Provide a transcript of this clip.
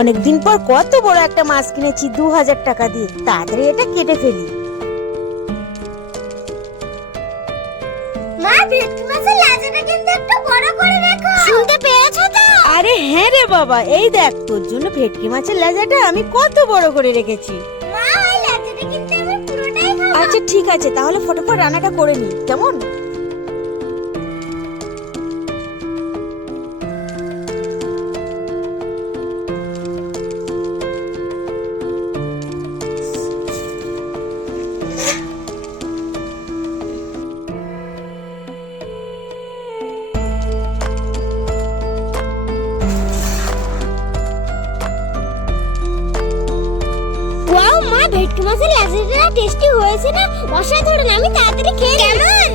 অনেকদিন পর কত বড় একটা মাছ কিনেছি 2000 টাকা দিয়ে। তাড়াতাড়ি এটা কেটে ফেলি। মা, ভেটকি মাছের লাজাটা কিন্তু একটু বড় করে রেখো। শুনতে পেয়েছো তো? আরে হ্যাঁ রে বাবা, এই দেখ তোর জন্য ভেটকি মাছের লেজাটা আমি কত বড় করে রেখেছি। মা, ওই লাজাটা কিন্তু আমার পুরোটাই খাবো। আচ্ছা ঠিক আছে, তাহলে ফটাফট রান্নাটা করে নি, কেমন? ওয়াও মা, ভেটকি মাছের লাজাটা টেস্টি হয়েছে না? অসাধারণ, আমি তাড়াতাড়ি খেয়ে কেমন